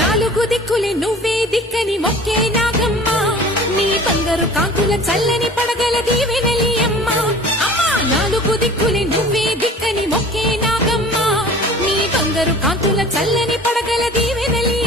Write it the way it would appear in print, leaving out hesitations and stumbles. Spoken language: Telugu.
నాలుగు దిక్కులే నువ్వే దిక్కని మొక్కే నాగమ్మ నీ బంగారు కాంతుల చల్లని పడగల దీవెనలి అమ్మ అమ్మా నాలుగు దిక్కులే నువ్వే దిక్కని మొక్కే నాగమ్మ నీ బంగారు కాంతుల చల్లని పడగల దీవెనలి